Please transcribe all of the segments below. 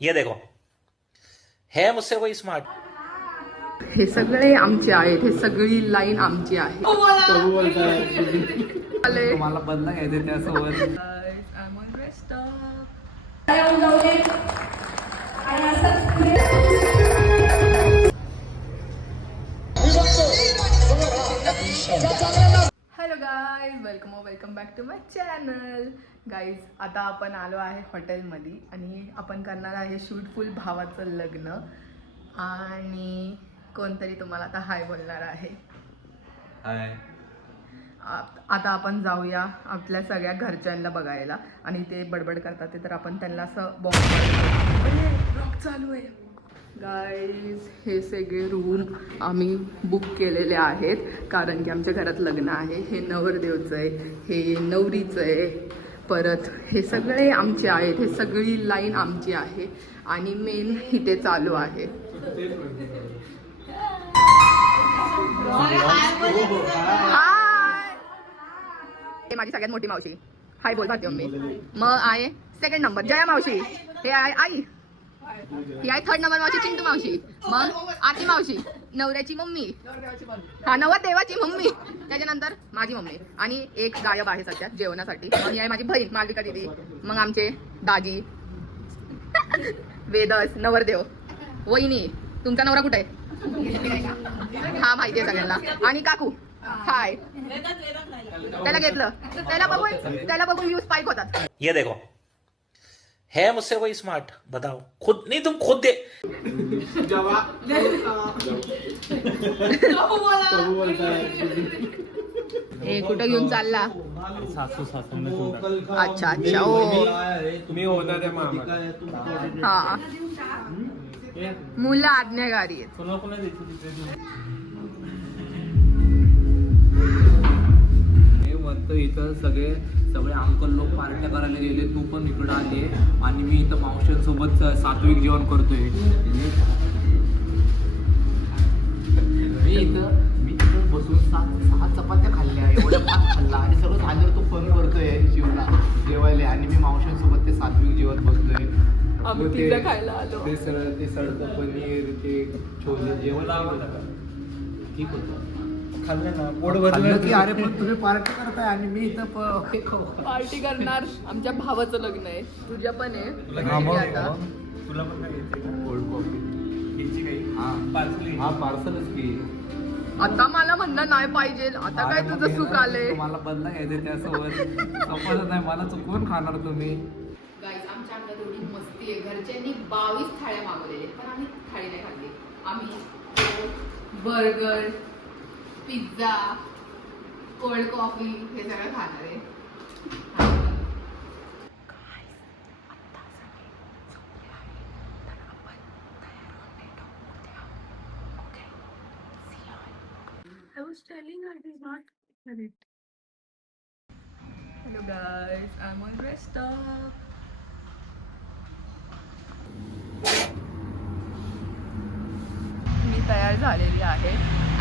ये देखो है मुझसे कोई स्मार्ट। हे सगळे आमचे आहेत, हे सगळी लाईन आमची आहे. तुम्हाला बदला घ्यायचं त्यासोबत. Hello guys, welcome back to my channel. Guys, आता आपण आलो आहे हॉटेलमध्ये आणि आपण करणार आहे शूट फुल भावाचं लग्न. आणि कोणतरी तुम्हाला आता हाय बोलणार आहे. हाय. आता आपण जाऊया आपल्या सगळ्या घरच्यांना बघायला आणि ते बडबड करतात ते, तर आपण त्यांना असं ब्लॉग चालू आहे. गाईज, हे सगळे रूम आम्ही बुक केलेले आहेत कारण की आमच्या घरात लग्न आहे. हे नवरदेवचं आहे, हे नवरीचं आहे, परत हे सगळे आमचे आहेत, हे सगळी लाईन आमची आहे. आणि मेन इथे चालू आहे. हे माझी सगळ्यात मोठी मावशी, हाय बोल भारती मम्मी. मग आहे सेकंड नंबर जया मावशी, हे आहे आई, ही आहे थर्ड नंबर मावशी चिंटू मावशी. मग आती मावशी नवऱ्याची मम्मी, हा नवरदेवाची मम्मी. त्याच्यानंतर माझी मम्मी आणि एक गायब आहे सध्या जेवणासाठी. मग ही आहे माझी बहीण मालविका दीदी. मग आमचे दाजी वेदस नवरदेव, वहिनी. तुमचा नवरा कुठे आहे? हा माहिती आहे सगळ्यांना. आणि काकू हाय. त्याला घेतलं, त्याला बघून व्ह्यूज स्पाइक होतात. ये देखो है मुझसे कोई स्मार्ट, बताओ खुद नहीं, तुम खुद दे. ए कुठं घेऊन चालला? सासू अच्छा अच्छा. ओ तुम्ही होता त्या मामा. हा, मुलं आज्ञाकारी आहेत. हे म्हणतो इथं सगळे अंकल लोक पार्ट्या करायला गेले, तू पण इकडं आले आणि मी इथं मावशांसोबत सात्विक जेवण करतोय. मी इथं बसून 6 चपात्या खाल्ल्या, एवढ्या भात खाल्ला आणि सगळं झाल्यावर तो फोन करतोय शिवला जेवायला आणि मी मावशांसोबत ते सात्विक जेवण बसतोय. ते सडकं पनीर, ते छोले जेवण ठीक होतं. खाल्लं की अरे पण तुम्ही पार्टी करताय आणि मी इथं पार्टी करणार. आमच्या भावाचं लग्न आहे, तुझ्या पण आहे. आता तुला पण काय कोल्ड कॉफी हा पार्सलच की. आता मला म्हणणं नाही पाहिजे. आता काय तुझं सुख आलंय? मला बदला घ्यायचं त्यासोबत. संपत नाही, मला चुकवून खाणार तुम्ही. गाईज, आमच्या अंगात एवढी मस्ती आहे. घरच्यांनी 22 थाळ्या मागवलेल्या पण आम्ही थाळी नाही खाल्ली. आम्ही बर्गर, पिझ्झा, कोल्ड कॉफी हे सगळं खाणार आहे. I was telling her it is not correct. Hello guys, I'm all dressed up. मी तयार झालेली आहे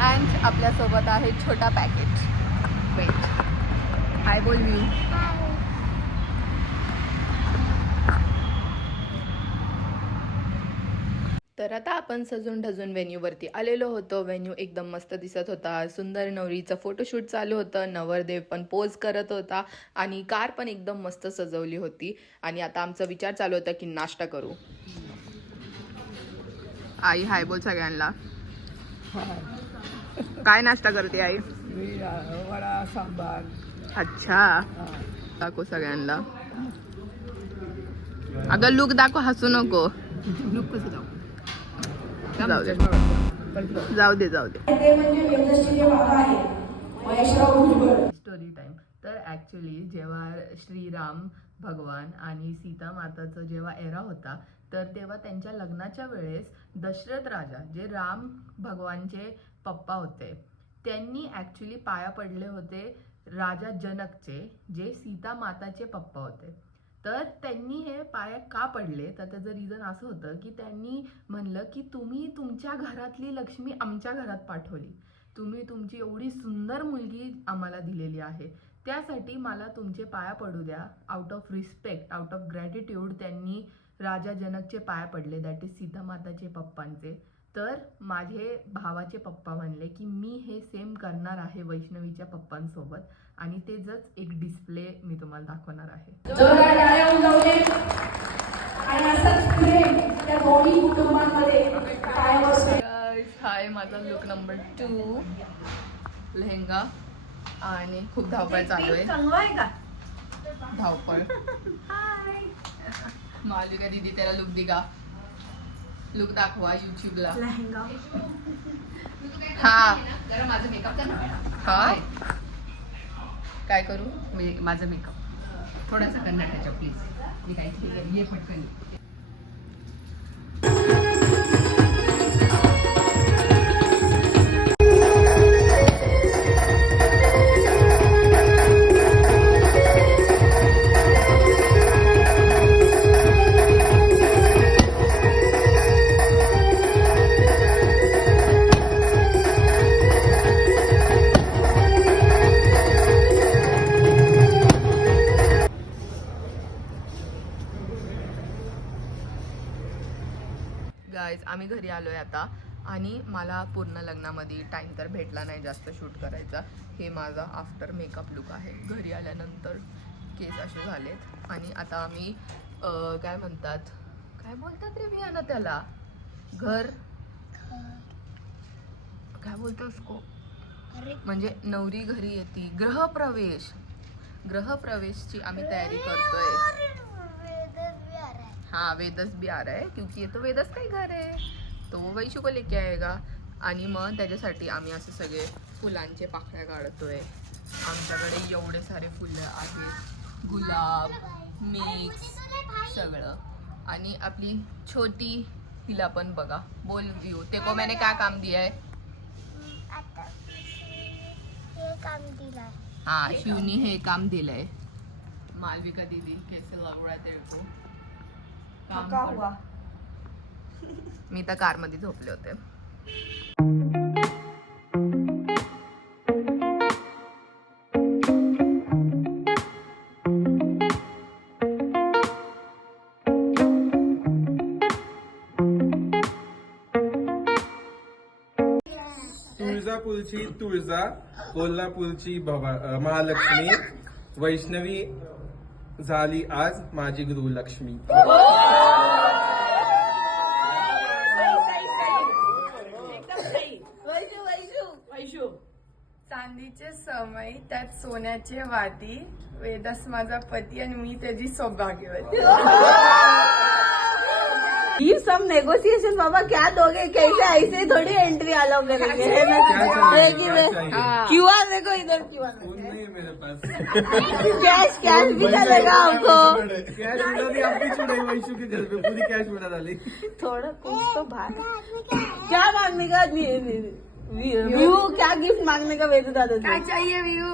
अँड आपल्यासोबत आहे छोटा पॅकेज. वेट, हाय बोल मी. तर आता आपण सजून ढजून व्हेन्यूवरती आलेलो होतो. व्हेन्यू एकदम मस्त दिसत होता. सुंदर नवरीचं फोटोशूट चालू होतं. नवरदेव पण पोज करत होता आणि कार पण एकदम मस्त सजवली होती. आणि आता आमचा विचार चालू होता की नाश्ता करू. आई हाय बोल सगळ्यांना. काय नाश्ता करते आई? वडा सांबार. अच्छा, दाखव सगळ्यांना. अगं लुक दाखव, हसू नको. लूक कसं जाऊ? जाऊ दे. Story time. तर ॲक्च्युली जेव्हा श्रीराम भगवान आणि सीता माताचं जेव्हा एरा होता, तर तेव्हा त्यांच्या लग्नाच्या वेळेस दशरथ राजा, जे राम भगवानचे पप्पा होते, त्यांनी ॲक्च्युली पाया पडले होते राजा जनकचे, जे सीता माताचे पप्पा होते. तर त्यांनी हे पाया का पडले, तर त्याचं रिझन असं होतं की त्यांनी म्हणलं की तुम्ही तुमच्या घरातली लक्ष्मी आमच्या घरात पाठवली, तुम्ही तुमची एवढी सुंदर मुलगी आम्हाला दिलेली आहे, त्यासाठी मला तुमचे पाया पडू द्या. Out of respect, out of gratitude त्यांनी राजा जनकचे पाय पडले, दॅट इज सीता माताचे पप्पांचे. तर माझे भावाचे पप्पा म्हणले की मी हे सेम करणार आहे वैष्णवीच्या पप्पांसोबत, आणि ते जस्ट एक डिस्प्ले मी तुम्हाला दाखवणार आहे. हाय, माझा लुक नंबर 2, लेहंगा, आणि खूप धावपळ चालू आहे. धावपळ. मालिका दीदी त्याला लुक दिगा, लुक दाखवा युट्यूबला. हा जरा माझं मेकअप कर ना. हा काय करू? मी माझं मेकअप थोडासा करणार त्याच्या प्लीज. मी काहीतरी ये पटकन. गाईज, आम्ही घरी आलोय आता, आणि मला पूर्ण लग्नामध्ये टाइम तर भेटला नाही जास्त शूट करायचा. हे माझा आफ्टर मेकअप लुक आहे. घरी आल्यानंतर केस असे झालेत, आणि आता आम्ही काय बोलतात रे मी ना त्याला, काय बोलतो उसको, म्हणजे नवरी घरी येते, गृहप्रवेशची आम्ही तयारी करतोय. हाँ, वेदस भी आ रहा है क्योंकि ये तो वेदस का ही घर है, तो वो वैशू को लेके आएगा. आणि मग त्याच्यासाठी आम्ही असे सगळे फुलांचे पाकळ्या काढतोय. आमच्याकडे एवढे सारे फुलं आहेत, गुलाब, मिक्स सगळं. आणि आपली छोटी, हिला पण बघा, बोल व्यू, ते को मैंने क्या काम दिया है? हाँ, शिवनी हे काम दिलंय. मालविका दीदी कैसे लग रहा है तेरे को? थका हुआ. मी तर कार मध्ये झोपले होते. तुळजापूरची तुळजा, कोल्हापूरची महालक्ष्मी, वैष्णवी झाली आज माझी गृहलक्ष्मी. चांदीचे समय त्यात सोन्याचे वाती, वेदस माझा पती आणि मी त्याची सौभाग्यवती. ये सब नेगोशिएशन बाबा क्या दोगे, कैसे ऐसे थोड़ी एंट्री अलाउ करेंगे, है ना? क्यूआर देखो इधर, क्यूआर नहीं मेरे पास. कैश भी चलेगा हमको. कैश मिला भी आपकी छुड़ाई वैशू के घर पे पूरी कैश मिला डाली. थोड़ा कुछ तो बाहर क्या मांगने का, व्यू क्या गिफ्ट मांगने का वेदू दादा से? काय चाहिए व्यू?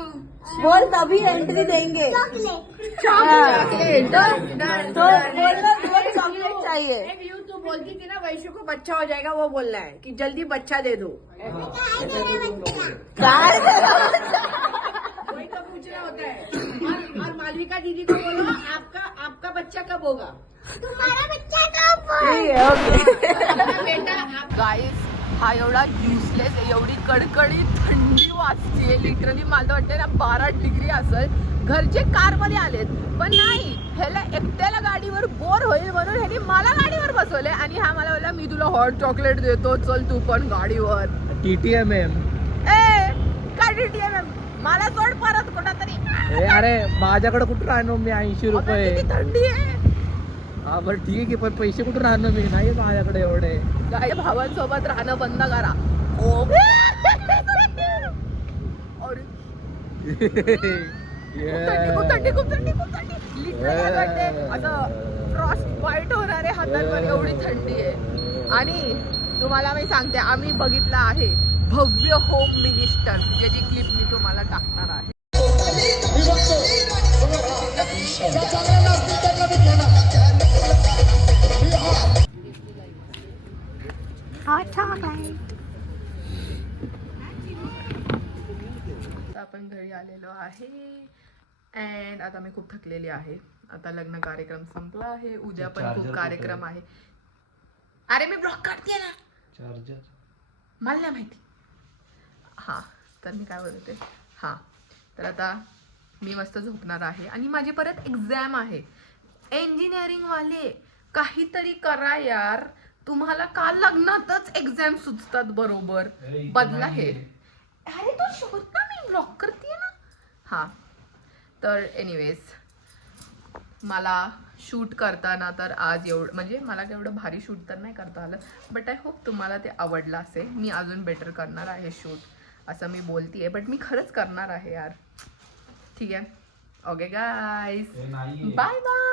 बोल तभी एंट्री देंगे. चॉकलेट. तो बोलना चॉकलेट चाहिए. व्यू तू बोलती थी ना वैशु को बच्चा हो जाएगा, वो बोलना है कि जल्दी बच्चा दे दो. काय वही तो पूछना होता है. और मालविका दीदी को बोलो आपका बच्चा कब होगा? ठीक है, ओके. बेटा गाईस, हा एवढा युजलेस आहे, एवढी कडकडीत थंडी वाजते लिटरली. मला वाटतं ना 12 डिग्री असेल. घरचे कार मध्ये आलेत, पण नाही, ह्याला एकट्याला गाडीवर बोर होईल म्हणून ह्याने मला गाडीवर बसवले, आणि हा मला बोलला मी तुला हॉट चॉकलेट देतो, चल तू पण गाडीवर. TTMM. काय TTMM? मला सोड परत कुठं तरी. अरे माझ्याकडे कुठून आणू मी 80 रुपये. किती थंडी आहे. हा बरं ठीक आहे, पण पैसे कुठून आणू मी, नाही माझ्याकडे एवढे. काय भावांसोबत राहणं बंद करा. खूप थंडी. लिटरली वाटते असं फ्रॉस्ट बाईट होणारे हातांवर, एवढी थंडी आहे. आणि तुम्हाला मी सांगते, आम्ही बघितलं आहे भव्य होम मिनिस्टर, ज्याची क्लिप मी तुम्हाला टाकणार आहे. आपण घरी आलेलो आहे, अँड आता मी खूप थकलेली आहे. आता लग्न कार्यक्रम संपला आहे, उद्या पण खूप कार्यक्रम आहे. अरे मी ब्लॉक काढते ना, चार्जर मला नाही माहिती. हां तर मी काय बोलते, हां तर आता मी मस्त झोपणार आहे आणि माझी परत एक्झाम आहे. इंजिनिअरिंगवाले काहीतरी करा यार, तुम्हाला का लग्नातच एक्झाम सुचतात बरोबर. बदला हे. अरे तू शोध ना, मी ब्लॉक करते ना. हां तर एनिवेज मला शूट करताना तर आज म्हणजे मला एवढं भारी शूट तर नाही करता आलं, बट आय होप तुम्हाला ते आवडलं असेल. मी अजून बेटर करणार आहे शूट असं मी बोलतीये, बट मी खरंच करणार आहे यार. ठीक आहे, ओके गाईज, बाय बाय.